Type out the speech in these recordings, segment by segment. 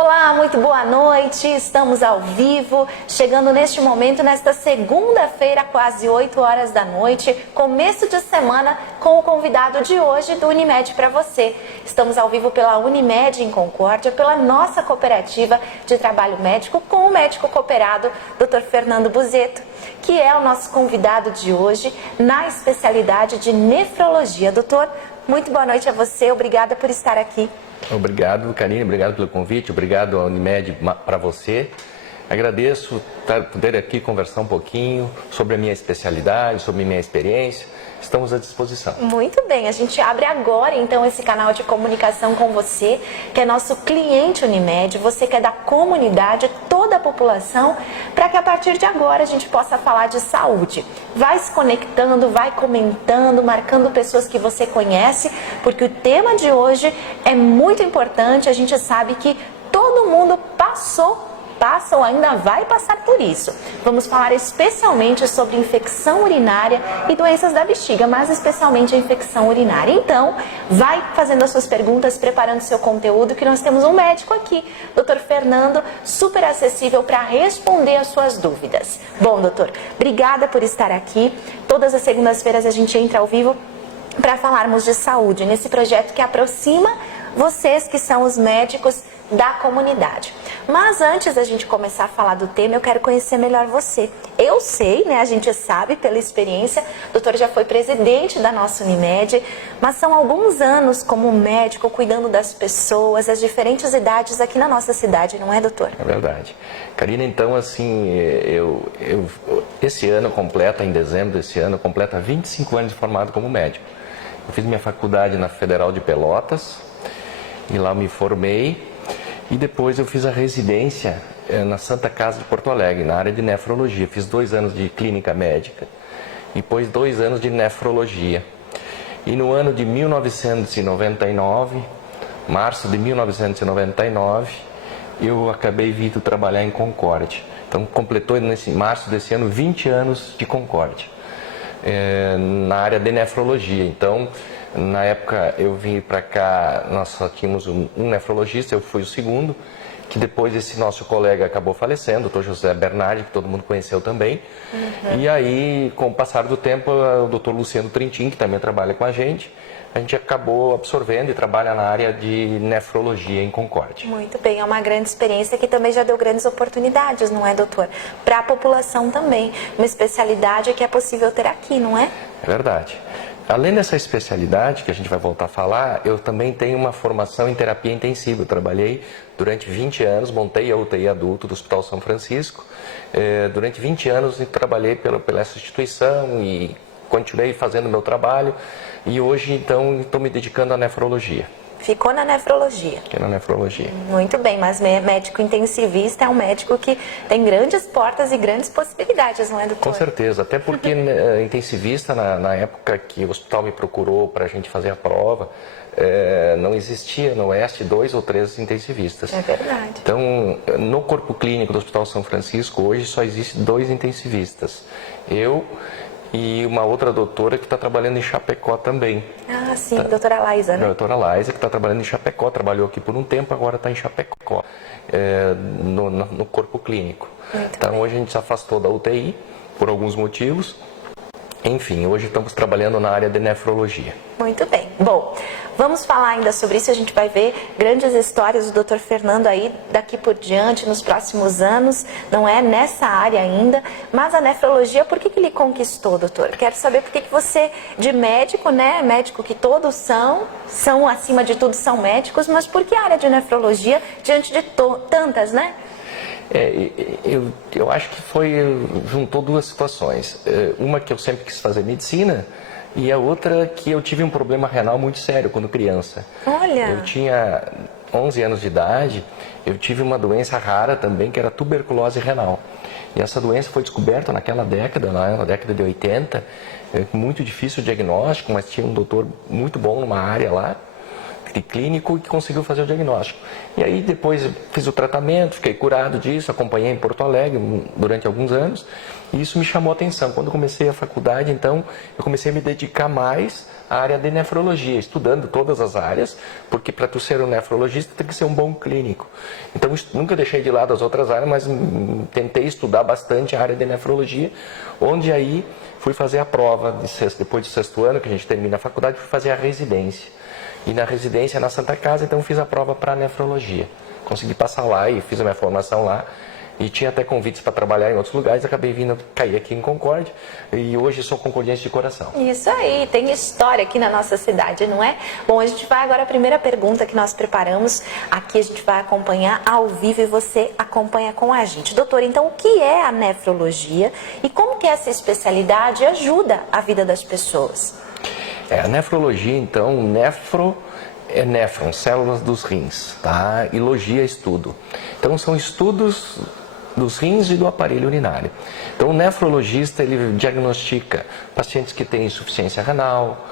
Olá, muito boa noite, estamos ao vivo, chegando neste momento, nesta segunda-feira, quase 8 horas da noite, começo de semana, com o convidado de hoje do Unimed para você. Estamos ao vivo pela Unimed em Concórdia, pela nossa cooperativa de trabalho médico, com o médico cooperado, Dr. Fernando Buzetto, que é o nosso convidado de hoje na especialidade de nefrologia. Doutor, muito boa noite a você, obrigada por estar aqui. Obrigado, Karine, obrigado pelo convite, obrigado à Unimed para você. Agradeço poder aqui conversar um pouquinho sobre a minha especialidade, sobre a minha experiência. Estamos à disposição. Muito bem, a gente abre agora então esse canal de comunicação com você, que é nosso cliente Unimed, você que é da comunidade, toda a população, para que a partir de agora a gente possa falar de saúde. Vai se conectando, vai comentando, marcando pessoas que você conhece, porque o tema de hoje é muito importante, a gente sabe que todo mundo passa ou ainda vai passar por isso. Vamos falar especialmente sobre infecção urinária e doenças da bexiga, mas especialmente a infecção urinária. Então, vai fazendo as suas perguntas, preparando seu conteúdo, que nós temos um médico aqui, Dr. Fernando, super acessível para responder as suas dúvidas. Bom, doutor, obrigada por estar aqui. Todas as segundas-feiras a gente entra ao vivo para falarmos de saúde, nesse projeto que aproxima vocês que são os médicos da comunidade. Mas antes da gente começar a falar do tema, eu quero conhecer melhor você. Eu sei, né, a gente sabe pela experiência, o doutor já foi presidente da nossa Unimed, mas são alguns anos como médico, cuidando das pessoas, das diferentes idades aqui na nossa cidade, não é, doutor? É verdade. Karina, então, assim, esse ano completa, em dezembro desse ano, completa 25 anos de formado como médico. Eu fiz minha faculdade na Federal de Pelotas, e lá eu me formei. E depois eu fiz a residência na Santa Casa de Porto Alegre, na área de nefrologia. Fiz 2 anos de clínica médica e depois 2 anos de nefrologia. E no ano de 1999, março de 1999, eu acabei vindo trabalhar em Concórdia. Então completou nesse março desse ano 20 anos de Concórdia, na área de nefrologia. Então, na época eu vim para cá, nós só tínhamos um nefrologista, eu fui o segundo, que depois esse nosso colega acabou falecendo, o Dr. José Bernardi, que todo mundo conheceu também. E aí, com o passar do tempo, o Dr. Luciano Trintin, que também trabalha com a gente acabou absorvendo e trabalha na área de nefrologia em Concórdia. Muito bem, é uma grande experiência que também já deu grandes oportunidades, não é, doutor? Para a população também, uma especialidade que é possível ter aqui, não é? É verdade. Além dessa especialidade, que a gente vai voltar a falar, eu também tenho uma formação em terapia intensiva. Eu trabalhei durante 20 anos, montei a UTI adulto do Hospital São Francisco. Durante 20 anos eu trabalhei pela essa instituição e continuei fazendo meu trabalho. E hoje, então, estou me dedicando à nefrologia. Ficou na nefrologia. Fiquei na nefrologia. Muito bem, mas médico intensivista é um médico que tem grandes portas e grandes possibilidades, não é, doutor? Com certeza, até porque intensivista, na época que o hospital me procurou para a gente fazer a prova, não existia no Oeste 2 ou 3 intensivistas. É verdade. Então, no corpo clínico do Hospital São Francisco, hoje só existem 2 intensivistas. Eu e uma outra doutora que está trabalhando em Chapecó também. Ah, sim, doutora Laísa, né? Doutora Laísa, que está trabalhando em Chapecó, trabalhou aqui por um tempo, agora está em Chapecó, no corpo clínico. Então, hoje a gente se afastou da UTI, por alguns motivos. Enfim, hoje estamos trabalhando na área de nefrologia. Muito bem. Bom, vamos falar ainda sobre isso, a gente vai ver grandes histórias do Dr. Fernando aí daqui por diante, nos próximos anos, não é nessa área ainda, mas a nefrologia, por que ele conquistou, doutor? Quero saber por que você, de médico, né, médico que todos são acima de tudo são médicos, mas por que a área de nefrologia diante de tantas, né? Eu acho que juntou 2 situações. Uma que eu sempre quis fazer medicina e a outra que eu tive um problema renal muito sério quando criança. Olha! Eu tinha 11 anos de idade, eu tive uma doença rara também, que era tuberculose renal. E essa doença foi descoberta naquela década, na década de 80, muito difícil o diagnóstico, mas tinha um doutor muito bom numa área lá, de clínico, que conseguiu fazer o diagnóstico. E aí depois fiz o tratamento, fiquei curado disso, acompanhei em Porto Alegre durante alguns anos, e isso me chamou a atenção. Quando eu comecei a faculdade, então, eu comecei a me dedicar mais a área de nefrologia, estudando todas as áreas, porque para tu ser um nefrologista tem que ser um bom clínico. Então nunca deixei de lado as outras áreas, mas tentei estudar bastante a área de nefrologia, onde aí fui fazer a prova, depois do 6º ano, que a gente termina a faculdade, fui fazer a residência. E na residência, na Santa Casa, então fiz a prova para nefrologia. Consegui passar lá e fiz a minha formação lá. E tinha até convites para trabalhar em outros lugares, acabei vindo cair aqui em Concórdia e hoje sou concordiense de coração. Isso aí, tem história aqui na nossa cidade, não é? Bom, a gente vai agora, a primeira pergunta que nós preparamos, aqui a gente vai acompanhar ao vivo e você acompanha com a gente. Doutor, então o que é a nefrologia e como que essa especialidade ajuda a vida das pessoas? A nefrologia, então, nefron, células dos rins, tá? E logia, estudo. Então, são estudos dos rins e do aparelho urinário. Então, o nefrologista, ele diagnostica pacientes que têm insuficiência renal,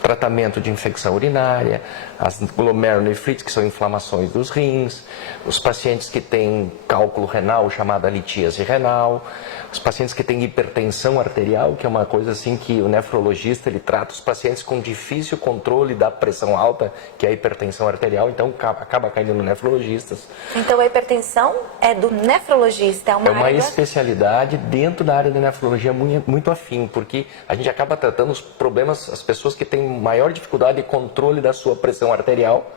tratamento de infecção urinária, as glomerulonefrites, que são inflamações dos rins, os pacientes que têm cálculo renal, chamada litíase renal, os pacientes que têm hipertensão arterial, que é uma coisa assim que o nefrologista ele trata os pacientes com difícil controle da pressão alta, que é a hipertensão arterial, então acaba caindo no nefrologista. Então a hipertensão é do nefrologista, é uma especialidade dentro da área de nefrologia muito afim, porque a gente acaba tratando os problemas, as pessoas que têm maior dificuldade de controle da sua pressão arterial,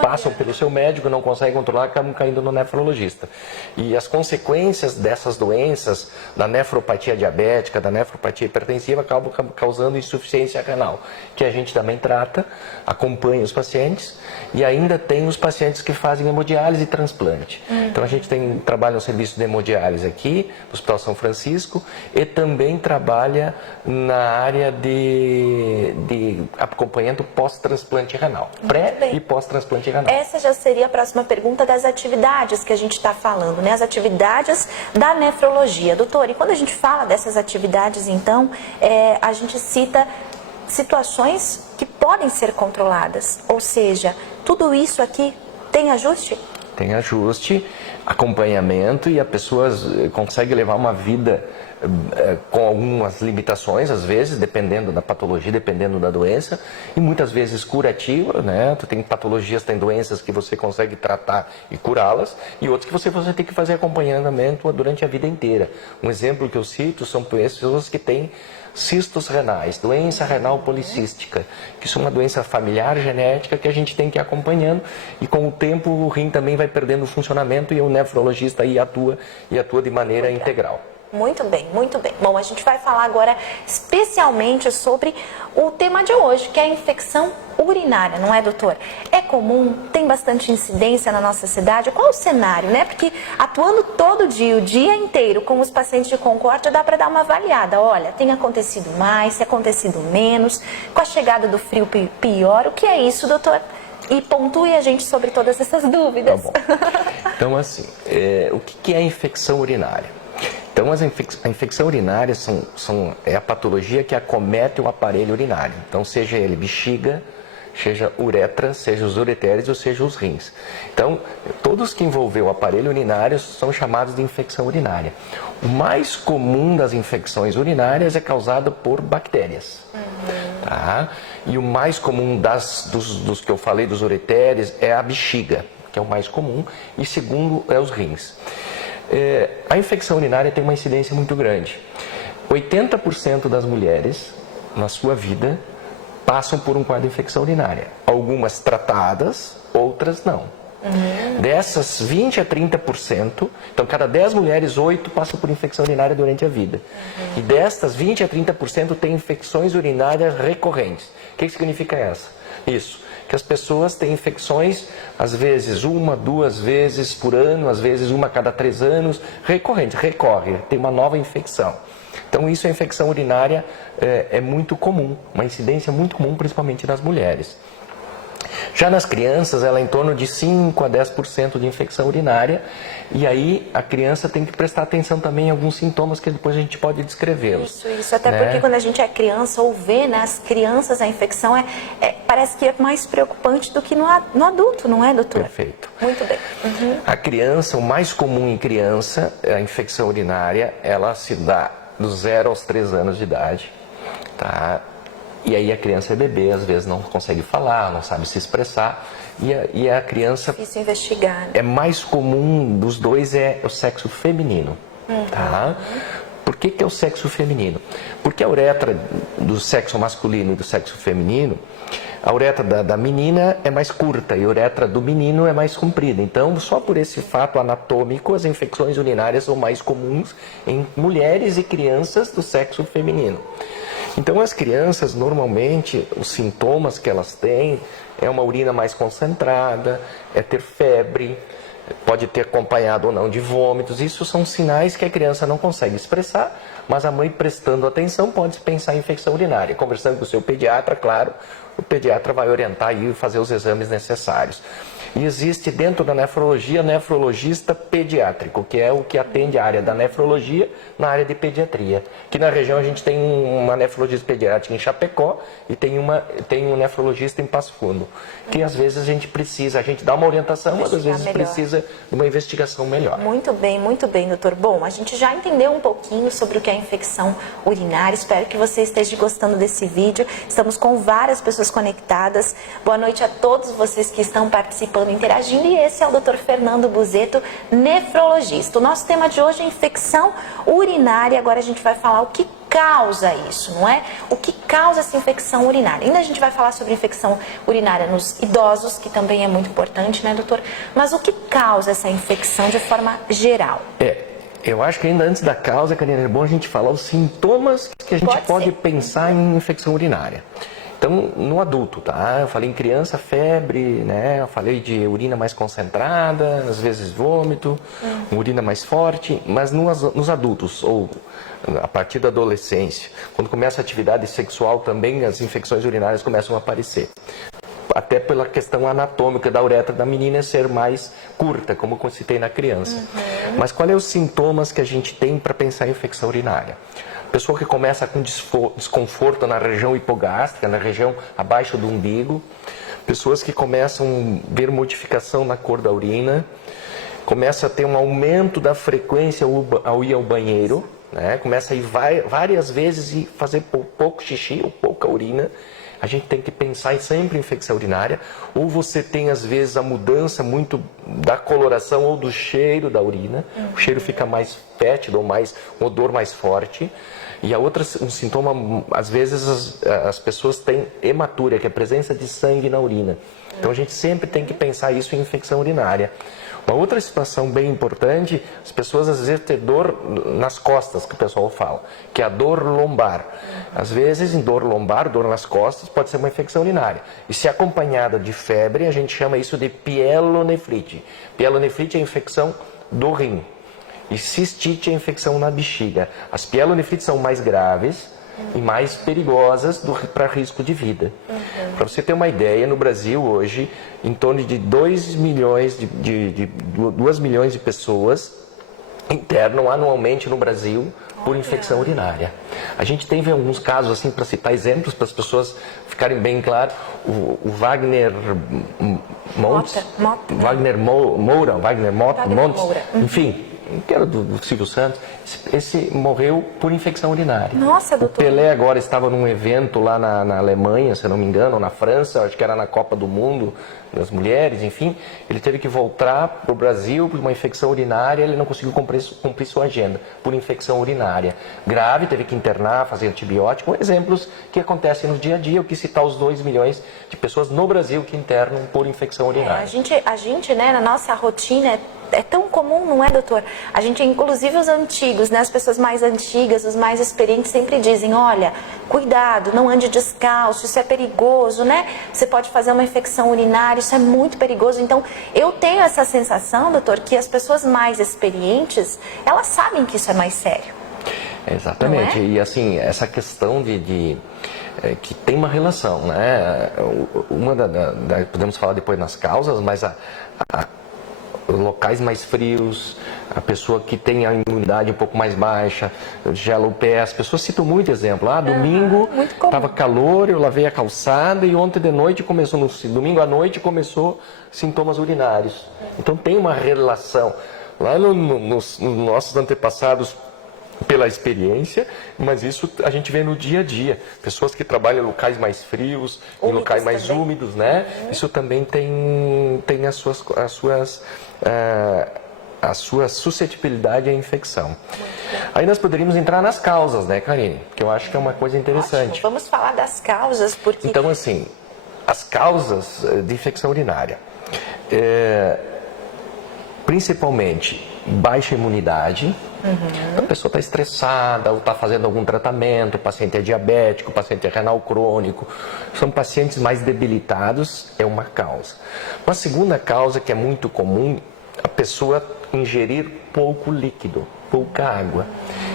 passam pelo seu médico, não conseguem controlar, acabam caindo no nefrologista. E as consequências dessas doenças, da nefropatia diabética, da nefropatia hipertensiva, acabam causando insuficiência renal, que a gente também trata, acompanha os pacientes, e ainda tem os pacientes que fazem hemodiálise e transplante. Então a gente trabalha no serviço de hemodiálise aqui, no Hospital São Francisco, e também trabalha na área de acompanhamento pós-transplante renal, pré e pós-transplante renal. Essa já seria a próxima pergunta das atividades que a gente está falando, né? As atividades da nefrologia. Doutor, e quando a gente fala dessas atividades, então, a gente cita situações que podem ser controladas, ou seja, tudo isso aqui tem ajuste? Tem ajuste, acompanhamento e a pessoa consegue levar uma vida com algumas limitações, às vezes, dependendo da patologia, dependendo da doença, e muitas vezes curativa, né? Tu tem patologias, tem doenças que você consegue tratar e curá-las, e outras que você tem que fazer acompanhamento durante a vida inteira. Um exemplo que eu cito são pessoas que têm cistos renais, doença renal policística, que isso é uma doença familiar genética que a gente tem que ir acompanhando, e com o tempo o rim também vai perdendo o funcionamento e o nefrologista aí atua de maneira integral. Muito bem, muito bem. Bom, a gente vai falar agora especialmente sobre o tema de hoje, que é a infecção urinária, não é, doutor? É comum, tem bastante incidência na nossa cidade. Qual o cenário, né? Porque atuando todo dia, o dia inteiro com os pacientes de Concórdia, dá para dar uma avaliada. Olha, tem acontecido mais, tem acontecido menos, com a chegada do frio pior. O que é isso, doutor? E pontue a gente sobre todas essas dúvidas. Tá bom. Então, assim, o que é a infecção urinária? Então, a infecção urinária é a patologia que acomete o aparelho urinário. Então, seja ele bexiga, seja uretra, seja os ureteres ou seja os rins. Então, todos que envolvem o aparelho urinário são chamados de infecção urinária. O mais comum das infecções urinárias é causado por bactérias. Tá? E o mais comum dos que eu falei, dos ureteres, é a bexiga, que é o mais comum, e segundo é os rins. A infecção urinária tem uma incidência muito grande. 80% das mulheres, na sua vida, passam por um quadro de infecção urinária. Algumas tratadas, outras não. Dessas 20 a 30%, então cada 10 mulheres, 8 passam por infecção urinária durante a vida. E destas 20 a 30% têm infecções urinárias recorrentes. O que significa isso? Que as pessoas têm infecções, às vezes 1, 2 vezes por ano, às vezes 1 a cada 3 anos, recorrente, tem uma nova infecção. Então isso, a infecção urinária é muito comum, uma incidência muito comum, principalmente nas mulheres. Já nas crianças, ela é em torno de 5 a 10% de infecção urinária, e aí a criança tem que prestar atenção também em alguns sintomas que depois a gente pode descrevê-los. Isso, até porque quando a gente é criança ou vê nas crianças a infecção, parece que é mais preocupante do que no adulto, não é, doutor? Perfeito. Muito bem. A criança, o mais comum em criança, a infecção urinária, ela se dá dos 0 aos 3 anos de idade, tá? E aí a criança é bebê, às vezes não consegue falar, não sabe se expressar. E a criança... Difícil investigar. Né? É mais comum dos dois é o sexo feminino. Tá? Por que é o sexo feminino? Porque a uretra do sexo masculino e do sexo feminino, a uretra da menina é mais curta e a uretra do menino é mais comprida. Então, só por esse fato anatômico, as infecções urinárias são mais comuns em mulheres e crianças do sexo feminino. Então, as crianças, normalmente, os sintomas que elas têm é uma urina mais concentrada, é ter febre, pode ter acompanhado ou não de vômitos. Isso são sinais que a criança não consegue expressar, mas a mãe, prestando atenção, pode pensar em infecção urinária. Conversando com o seu pediatra, claro, o pediatra vai orientar e fazer os exames necessários. E existe dentro da nefrologia, nefrologista pediátrico, que é o que atende a área da nefrologia na área de pediatria. Aqui na região a gente tem uma nefrologista pediátrica em Chapecó e tem um nefrologista em Passo Fundo. Que às vezes a gente dá uma orientação, mas às vezes precisa de uma investigação melhor. Muito bem, doutor. Bom, a gente já entendeu um pouquinho sobre o que é infecção urinária. Espero que você esteja gostando desse vídeo. Estamos com várias pessoas conectadas. Boa noite a todos vocês que estão participando, interagindo. E esse é o Dr. Fernando Buzetto, nefrologista. O nosso tema de hoje é infecção urinária. Agora a gente vai falar o que causa isso, não é? O que causa essa infecção urinária? Ainda a gente vai falar sobre infecção urinária nos idosos, que também é muito importante, né, doutor? Mas o que causa essa infecção de forma geral? Eu acho que ainda antes da causa, Karina, é bom a gente falar os sintomas que a gente pode pensar em infecção urinária. Então, no adulto, tá? Eu falei em criança, febre, né? Eu falei de urina mais concentrada, às vezes vômito, urina mais forte, mas nos adultos, ou a partir da adolescência, quando começa a atividade sexual também, as infecções urinárias começam a aparecer. Até pela questão anatômica da uretra da menina ser mais curta, como eu citei na criança. Mas quais são os sintomas que a gente tem para pensar em infecção urinária? Pessoa que começa com desconforto na região hipogástrica, na região abaixo do umbigo. Pessoas que começam a ver modificação na cor da urina. Começa a ter um aumento da frequência ao ir ao banheiro. Né? Começa a ir várias vezes e fazer pouco xixi ou pouca urina. A gente tem que pensar sempre em infecção urinária. Ou você tem, às vezes, a mudança muito da coloração ou do cheiro da urina. O cheiro fica mais fétido ou um odor mais forte. E um sintoma, às vezes, as pessoas têm hematúria, que é a presença de sangue na urina. Então, a gente sempre tem que pensar isso em infecção urinária. Uma outra situação bem importante, as pessoas às vezes têm dor nas costas, que o pessoal fala, que é a dor lombar. Às vezes, em dor lombar, dor nas costas, pode ser uma infecção urinária. E se acompanhada de febre, a gente chama isso de pielonefrite. Pielonefrite é a infecção do rim. E cistite é a infecção na bexiga. As pielonefrites são mais graves e mais perigosas para risco de vida. Para você ter uma ideia, no Brasil hoje, em torno de 2 milhões de pessoas internam anualmente no Brasil por infecção urinária. A gente teve alguns casos, assim, para citar exemplos, para as pessoas ficarem bem claras, o Wagner Montes, Wagner Moura, enfim, que era do Silvio Santos, esse morreu por infecção urinária. Nossa, doutor. O Pelé agora estava num evento lá na Alemanha, se eu não me engano, ou na França, acho que era na Copa do Mundo das mulheres, enfim, ele teve que voltar para o Brasil por uma infecção urinária, ele não conseguiu cumprir sua agenda por infecção urinária. Grave, teve que internar, fazer antibiótico, exemplos que acontecem no dia a dia, o que citar os 2 milhões de pessoas no Brasil que internam por infecção urinária. A gente, né, na nossa rotina é tão comum, não é, doutor? A gente, inclusive os antigos, né, as pessoas mais antigas, os mais experientes sempre dizem, olha, cuidado, não ande descalço, isso é perigoso, né? Você pode fazer uma infecção urinária, isso é muito perigoso. Então, eu tenho essa sensação, doutor, que as pessoas mais experientes, elas sabem que isso é mais sério. Exatamente. E assim, essa questão que tem uma relação, né? Podemos falar depois nas causas, mas locais mais frios, a pessoa que tem a imunidade um pouco mais baixa, gela o pé, as pessoas citam muito exemplo. Domingo estava calor, eu lavei a calçada e ontem de noite domingo à noite começou sintomas urinários. Então tem uma relação. Lá nos nossos antepassados pela experiência, mas isso a gente vê no dia a dia. Pessoas que trabalham em locais mais frios, em locais mais úmidos, né? Isso também tem a sua suscetibilidade à infecção. Aí nós poderíamos entrar nas causas, né, Karine? Que eu acho que é uma coisa interessante. Ótimo. Vamos falar das causas, porque... Então, assim, as causas de infecção urinária. Principalmente baixa imunidade, a pessoa está estressada ou está fazendo algum tratamento, o paciente é diabético, o paciente é renal crônico, são pacientes mais debilitados, é uma causa. Uma segunda causa que é muito comum, a pessoa ingerir pouco líquido, pouca água.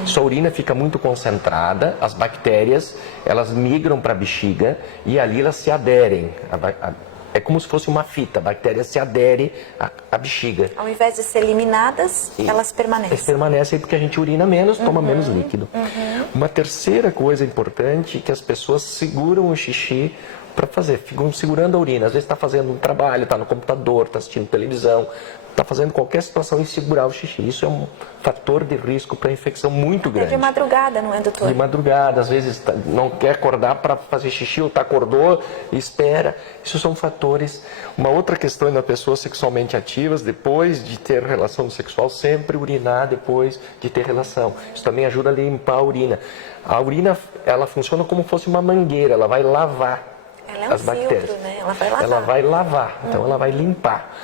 Sua urina fica muito concentrada, as bactérias, elas migram para a bexiga e ali elas se aderem. É como se fosse uma fita, a bactéria se adere à bexiga. Ao invés de ser eliminadas, elas permanecem. Elas permanecem porque a gente urina menos, toma menos líquido. Uma terceira coisa importante é que as pessoas seguram o xixi para fazer, ficam segurando a urina. Às vezes está fazendo um trabalho, está no computador, está assistindo televisão, está fazendo qualquer situação e segurar o xixi. Isso é um fator de risco para infecção muito grande. É de madrugada, não é, doutor? De madrugada, às vezes não quer acordar para fazer xixi, ou acordou e espera. Isso são fatores. Uma outra questão é nas pessoas sexualmente ativas, depois de ter relação sexual, sempre urinar depois de ter relação. Isso também ajuda a limpar a urina. A urina, ela funciona como se fosse uma mangueira, ela vai lavar. Ela é um as bactérias. filtro, né? Ela vai lavar. Ela vai lavar, então ela vai limpar.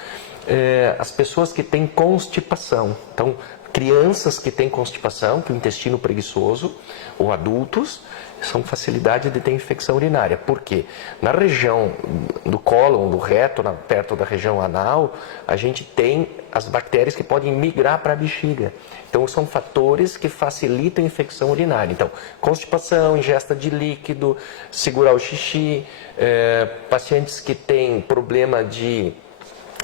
As pessoas que têm constipação, então crianças que têm constipação, que o intestino preguiçoso, ou adultos, são facilidade de ter infecção urinária. Por quê? Na região do cólon, do reto, perto da região anal, a gente tem as bactérias que podem migrar para a bexiga. Então, são fatores que facilitam a infecção urinária. Então, constipação, ingesta de líquido, segurar o xixi, pacientes que têm problema de...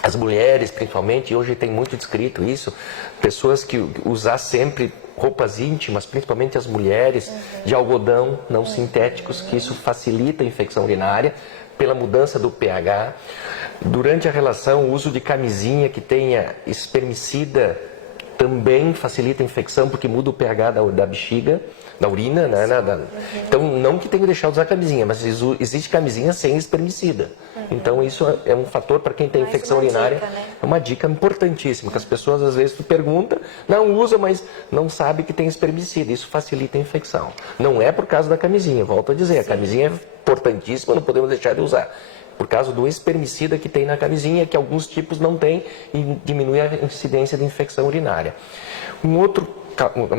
As mulheres, principalmente, hoje tem muito descrito isso, pessoas que usar sempre roupas íntimas, principalmente as mulheres, de algodão, não sintéticos, que isso facilita a infecção urinária pela mudança do pH. Durante a relação, o uso de camisinha que tenha espermicida também facilita a infecção, porque muda o pH da bexiga, da urina, né? Então, não que tenha que deixar de usar camisinha, mas existe camisinha sem espermicida. Então, isso é um fator para quem tem infecção urinária. Dica, né? É uma dica importantíssima, que as pessoas às vezes perguntam, não usa, mas não sabe que tem espermicida. Isso facilita a infecção. Não é por causa da camisinha, volto a dizer, a camisinha é importantíssima, não podemos deixar de usar. Por causa do espermicida que tem na camisinha, que alguns tipos não tem e diminui a incidência de infecção urinária. Uma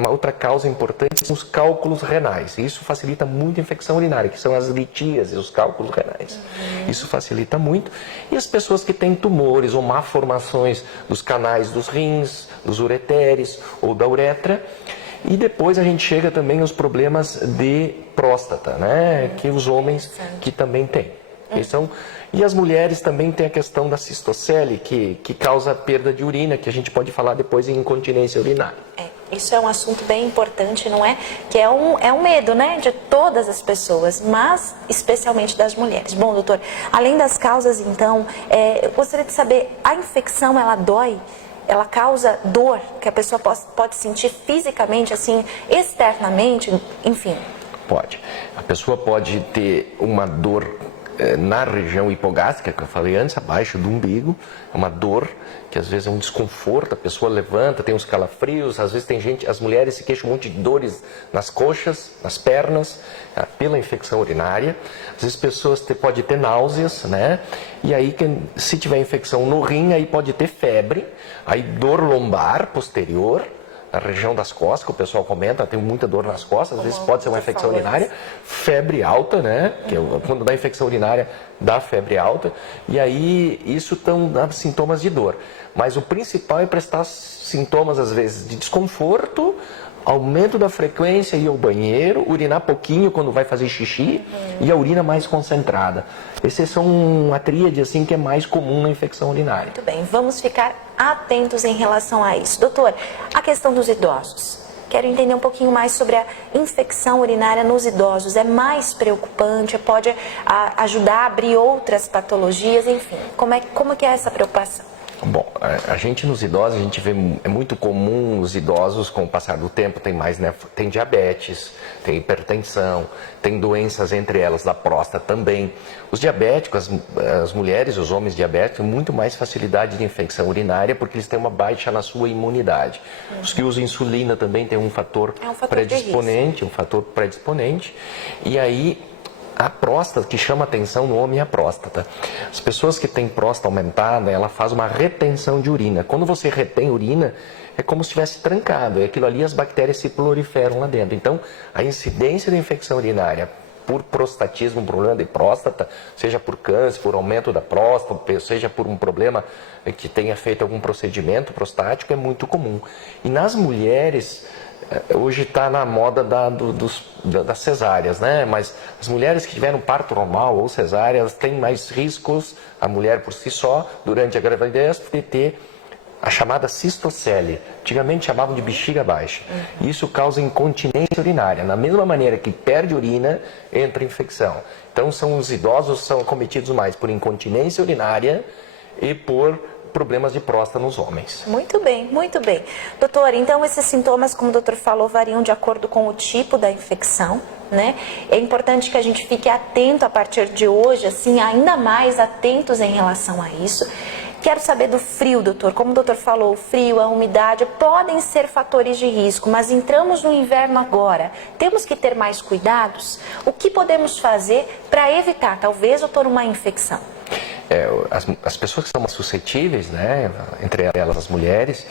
outra causa importante são os cálculos renais. Isso facilita muito a infecção urinária, que são as litíases, os cálculos renais. Isso facilita muito. E as pessoas que têm tumores ou malformações dos canais dos rins, dos ureteres ou da uretra. E depois a gente chega também aos problemas de próstata, né? Que os homens que também têm. E as mulheres também têm a questão da cistocele, que causa perda de urina, que a gente pode falar depois em incontinência urinária. Isso é um assunto bem importante, não é? Que é um medo, né? De todas as pessoas, mas especialmente das mulheres. Bom, doutor, além das causas, então, eu gostaria de saber, a infecção, ela dói? Ela causa dor, que a pessoa pode sentir fisicamente, assim, externamente, enfim? Pode. A pessoa pode ter uma dor na região hipogástrica, que eu falei antes, abaixo do umbigo, é uma dor que às vezes é um desconforto, a pessoa levanta, tem uns calafrios, às vezes tem gente, as mulheres se queixam muito de dores nas coxas, nas pernas, pela infecção urinária. Às vezes pessoas podem ter náuseas, né? E aí, se tiver infecção no rim, aí pode ter febre, aí dor lombar posterior, na região das costas, que o pessoal comenta, tem muita dor nas costas, às vezes pode ser uma infecção urinária, febre alta, né? Que quando dá infecção urinária, dá febre alta, e aí isso dá sintomas de dor. Mas o principal é prestar sintomas, às vezes, de desconforto, aumento da frequência, ir ao banheiro, urinar pouquinho quando vai fazer xixi e a urina mais concentrada. Esses são uma tríade assim, que é mais comum na infecção urinária. Muito bem, vamos ficar atentos em relação a isso. Doutor, a questão dos idosos. Quero entender um pouquinho mais sobre a infecção urinária nos idosos. É mais preocupante? Pode ajudar a abrir outras patologias? Enfim, como que é essa preocupação? Bom, a gente nos idosos, a gente vê, é muito comum os idosos, com o passar do tempo, tem mais, né, tem diabetes, tem hipertensão, tem doenças, entre elas da próstata também. Os diabéticos, as mulheres, os homens diabéticos, têm muito mais facilidade de infecção urinária porque eles têm uma baixa na sua imunidade. Os que usam insulina também têm um fator predisponente, e aí a próstata, que chama atenção no homem, é a próstata. As pessoas que têm próstata aumentada, ela faz uma retenção de urina. Quando você retém urina, é como se estivesse trancado. E aquilo ali, as bactérias se proliferam lá dentro. Então, a incidência da infecção urinária por prostatismo, um problema de próstata, seja por câncer, por aumento da próstata, seja por um problema que tenha feito algum procedimento prostático, é muito comum. E nas mulheres, hoje está na moda das cesáreas, né? Mas as mulheres que tiveram parto normal ou cesárea, elas têm mais riscos, a mulher por si só, durante a gravidez, de ter a chamada cistocele. Antigamente chamavam de bexiga baixa. Isso causa incontinência urinária. Na mesma maneira que perde urina, entra infecção. Então, os idosos são acometidos mais por incontinência urinária e por problemas de próstata nos homens. Muito bem, muito bem. Doutor, então esses sintomas, como o doutor falou, variam de acordo com o tipo da infecção, né? É importante que a gente fique atento a partir de hoje, assim, ainda mais atentos em relação a isso. Quero saber do frio, doutor. Como o doutor falou, o frio, a umidade podem ser fatores de risco, mas entramos no inverno agora. Temos que ter mais cuidados? O que podemos fazer para evitar, talvez, doutor, uma infecção? As pessoas que são mais suscetíveis, né, entre elas as mulheres,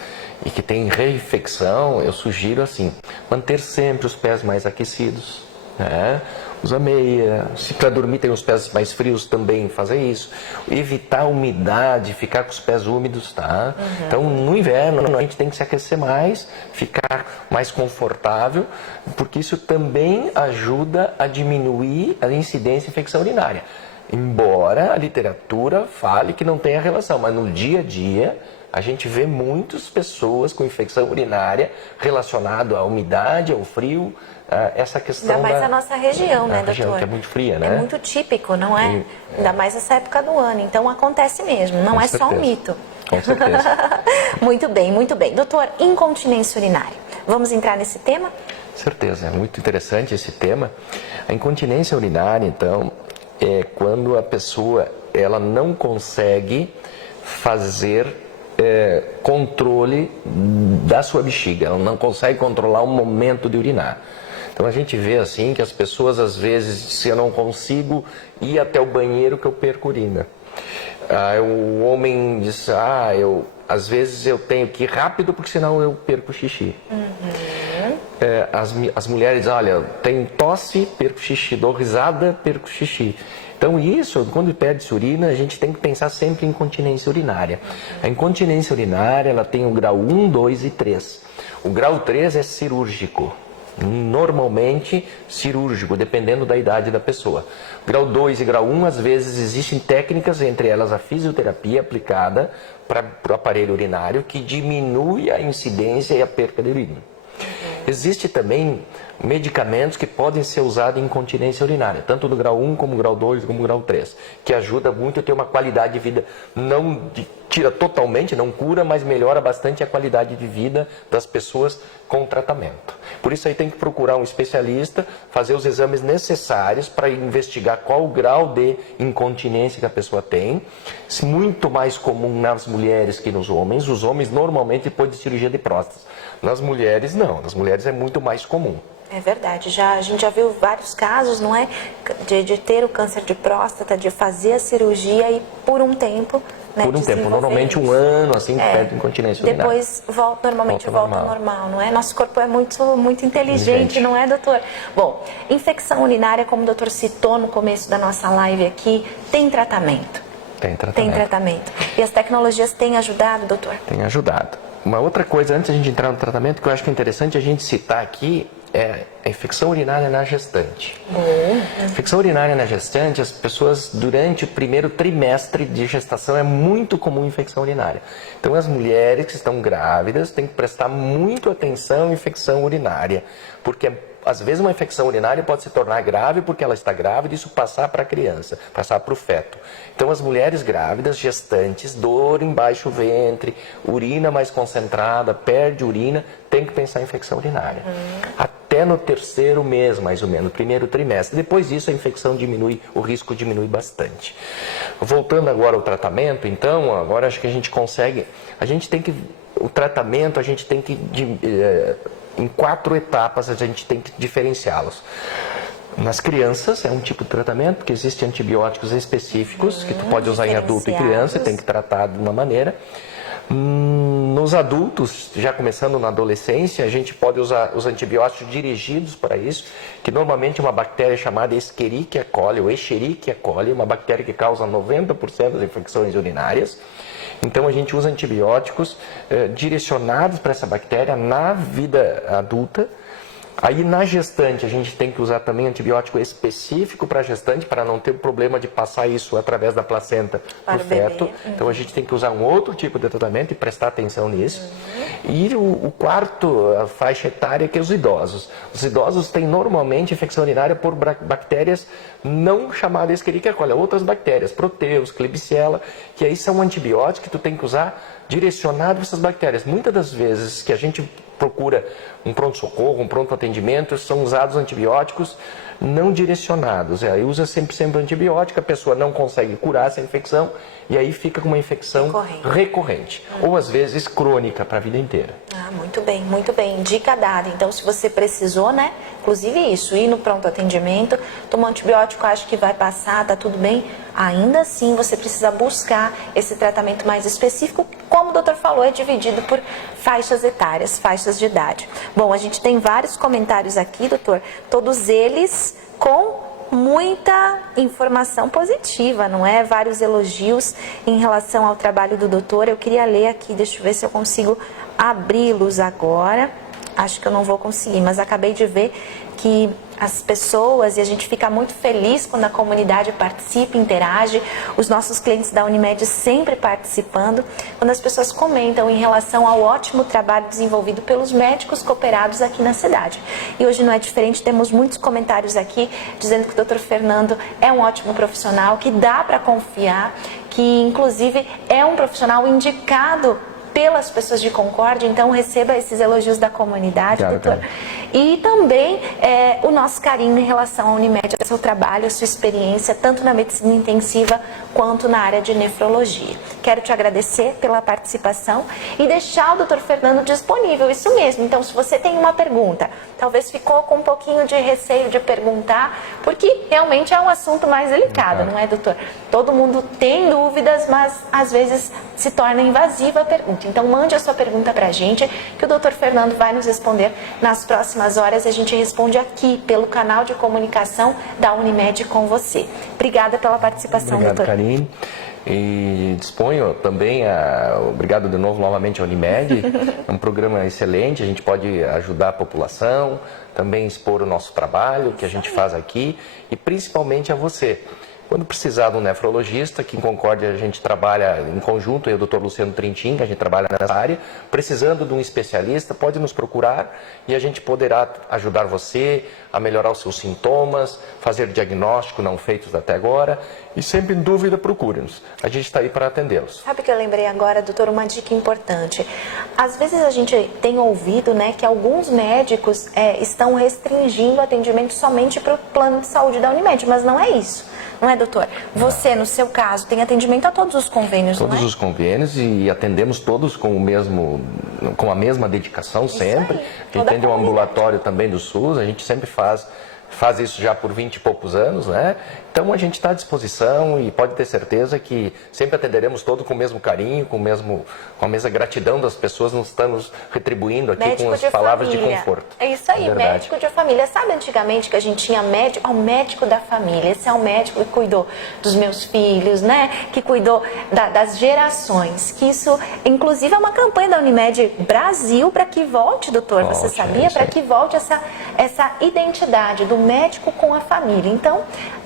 e que têm reinfecção, eu sugiro assim, manter sempre os pés mais aquecidos, né? Usa meia, se para dormir tem os pés mais frios também, fazer isso. Evitar a umidade, ficar com os pés úmidos, tá? Então, no inverno, a gente tem que se aquecer mais, ficar mais confortável, porque isso também ajuda a diminuir a incidência de infecção urinária. Embora a literatura fale que não tem a relação, mas no dia a dia a gente vê muitas pessoas com infecção urinária relacionado à umidade, ao frio, essa questão ainda mais a nossa região, né, doutor? Região que é muito fria, né? É muito típico, não é? Ainda mais essa época do ano. Então acontece mesmo, não é só um mito. Com certeza. Muito bem, muito bem. Doutor, incontinência urinária. Vamos entrar nesse tema? Certeza, é muito interessante esse tema. A incontinência urinária, então, é quando a pessoa ela não consegue fazer controle da sua bexiga, ela não consegue controlar o momento de urinar. Então a gente vê assim que as pessoas às vezes, se eu não consigo ir até o banheiro que eu perco urina. O homem diz, às vezes eu tenho que ir rápido porque senão eu perco xixi. As mulheres dizem, olha, tem tosse, perco xixi, dou risada, perco xixi. Então isso, quando perde-se urina, a gente tem que pensar sempre em incontinência urinária. A incontinência urinária, ela tem o grau 1, 2 e 3. O grau 3 é cirúrgico. Normalmente cirúrgico, dependendo da idade da pessoa. Grau 2 e grau 1, às vezes existem técnicas, entre elas a fisioterapia aplicada para o aparelho urinário, que diminui a incidência e a perca de urina. Existe também medicamentos que podem ser usados em incontinência urinária, tanto no grau 1 como no grau 2 como no grau 3, que ajuda muito a ter uma qualidade de vida, não tira totalmente, não cura, mas melhora bastante a qualidade de vida das pessoas com o tratamento. Por isso aí tem que procurar um especialista, fazer os exames necessários para investigar qual o grau de incontinência que a pessoa tem. Isso é muito mais comum nas mulheres que nos homens. Os homens normalmente depois de cirurgia de próstata. Nas mulheres não, nas mulheres é muito mais comum. É verdade, a gente já viu vários casos, não é? De ter o câncer de próstata, de fazer a cirurgia e por um tempo, né, por um tempo, normalmente um ano, assim, perde incontinência urinária. Depois normalmente volta ao normal, não é? Nosso corpo é muito inteligente, não é, doutor? Bom, infecção urinária, como o doutor citou no começo da nossa live aqui, tem tratamento? Tem tratamento. Tem tratamento. E as tecnologias têm ajudado, doutor? Tem ajudado. Uma outra coisa, antes de a gente entrar no tratamento, que eu acho que é interessante a gente citar aqui, é a infecção urinária na gestante. A infecção urinária na gestante, as pessoas durante o primeiro trimestre de gestação é muito comum infecção urinária. Então as mulheres que estão grávidas têm que prestar muito atenção à infecção urinária, porque às vezes uma infecção urinária pode se tornar grave porque ela está grávida e isso passar para a criança, passar para o feto. Então as mulheres grávidas, gestantes, dor embaixo do ventre, urina mais concentrada, perde urina, tem que pensar em infecção urinária. Até no 3º mês, mais ou menos, primeiro trimestre. Depois disso a infecção diminui, o risco diminui bastante. Voltando agora ao tratamento, então, agora acho que a gente consegue, o tratamento a gente tem que, em 4 etapas a gente tem que diferenciá-los. Nas crianças é um tipo de tratamento, porque existem antibióticos específicos que tu pode usar em adulto e criança, e tem que tratar de uma maneira. Nos adultos, já começando na adolescência, a gente pode usar os antibióticos dirigidos para isso, que normalmente é uma bactéria chamada Escherichia coli, ou Escherichia coli, uma bactéria que causa 90% das infecções urinárias. Então a gente usa antibióticos direcionados para essa bactéria na vida adulta. Aí na gestante a gente tem que usar também antibiótico específico para a gestante, para não ter o problema de passar isso através da placenta para o feto. Então a gente tem que usar um outro tipo de tratamento e prestar atenção nisso. E o quarto, a faixa etária, que é os idosos. Os idosos têm normalmente infecção urinária por bactérias não chamadas Escherichia coli, outras bactérias, Proteus, Klebsiella, que aí são antibióticos que tu tem que usar direcionado para essas bactérias. Muitas das vezes que a gente procura um pronto-socorro, um pronto atendimento, são usados antibióticos não direcionados. Aí usa sempre antibiótico, a pessoa não consegue curar essa infecção e aí fica com uma infecção recorrente. Ou às vezes crônica para a vida inteira. Muito bem. Dica dada. Então, se você precisou, né? Inclusive isso, ir no pronto atendimento, tomar antibiótico, acha que vai passar, tá tudo bem. Ainda assim, você precisa buscar esse tratamento mais específico. Como o doutor falou, é dividido por faixas etárias, faixas de idade. Bom, a gente tem vários comentários aqui, doutor, todos eles com muita informação positiva, não é? Vários elogios em relação ao trabalho do doutor. Eu queria ler aqui, deixa eu ver se eu consigo abri-los agora. Acho que eu não vou conseguir, mas acabei de ver que as pessoas, e a gente fica muito feliz quando a comunidade participa, interage, os nossos clientes da Unimed sempre participando, quando as pessoas comentam em relação ao ótimo trabalho desenvolvido pelos médicos cooperados aqui na cidade. E hoje não é diferente, temos muitos comentários aqui dizendo que o Dr. Fernando é um ótimo profissional, que dá para confiar, que inclusive é um profissional indicado pelas pessoas de Concórdia, então receba esses elogios da comunidade, doutor. E também o nosso carinho em relação à Unimed, ao seu trabalho, à sua experiência, tanto na medicina intensiva quanto na área de nefrologia. Quero te agradecer pela participação e deixar o doutor Fernando disponível, isso mesmo. Então, se você tem uma pergunta, talvez ficou com um pouquinho de receio de perguntar, porque realmente é um assunto mais delicado, não é, doutor? Todo mundo tem dúvidas, mas às vezes se torna invasiva a pergunta. Então, mande a sua pergunta para a gente, que o doutor Fernando vai nos responder nas próximas horas. A gente responde aqui pelo canal de comunicação da Unimed com você. Obrigada pela participação, doutor. Obrigado, Karine. E disponho também, obrigado de novo novamente à Unimed, é um programa excelente, a gente pode ajudar a população, também expor o nosso trabalho que a gente faz aqui e principalmente a você. Quando precisar de um nefrologista, aqui em Concórdia a gente trabalha em conjunto, eu e o Dr. Luciano Trintin, que a gente trabalha nessa área, precisando de um especialista, pode nos procurar e a gente poderá ajudar você a melhorar os seus sintomas, fazer diagnóstico não feitos até agora e sempre em dúvida procure-nos. A gente está aí para atendê-los. Sabe que eu lembrei agora, doutor, uma dica importante. Às vezes a gente tem ouvido, né, que alguns médicos estão restringindo o atendimento somente para o plano de saúde da Unimed, mas não é isso. Não é, doutor? Você, no seu caso, tem atendimento a todos os convênios, não é? Todos os convênios e atendemos todos com a mesma dedicação sempre. A gente atende o ambulatório também do SUS, a gente sempre faz isso já por 20 e poucos anos, né? Então a gente está à disposição e pode ter certeza que sempre atenderemos todos com o mesmo carinho, com a mesma gratidão das pessoas, nos estamos retribuindo aqui médico com as palavras família. de conforto. É isso aí, médico de família. Sabe antigamente que a gente tinha médico da família? Esse é o médico que cuidou dos meus filhos, né? Que cuidou das gerações. Que isso, inclusive, é uma campanha da Unimed Brasil para que volte, doutor, você sabia? Para que volte essa identidade do médico com a família. Então,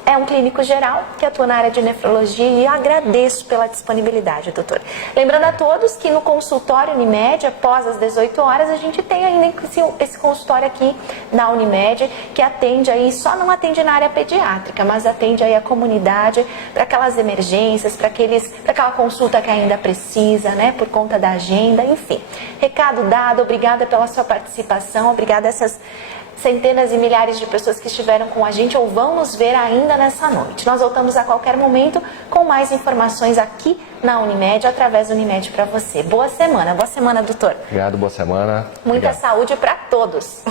é um clínico geral que atua na área de nefrologia e eu agradeço pela disponibilidade, doutor. Lembrando a todos que no consultório Unimed, após as 18 horas, a gente tem ainda esse consultório aqui na Unimed, que atende aí, só não atende na área pediátrica, mas atende aí a comunidade para aquelas emergências, para aquela consulta que ainda precisa, né, por conta da agenda, enfim. Recado dado, obrigada pela sua participação, obrigada a essas centenas e milhares de pessoas que estiveram com a gente ou vão nos ver ainda nessa noite. Nós voltamos a qualquer momento com mais informações aqui na Unimed, através do Unimed para você. Boa semana, doutor. Obrigado, boa semana. Muita Obrigado. saúde para todos.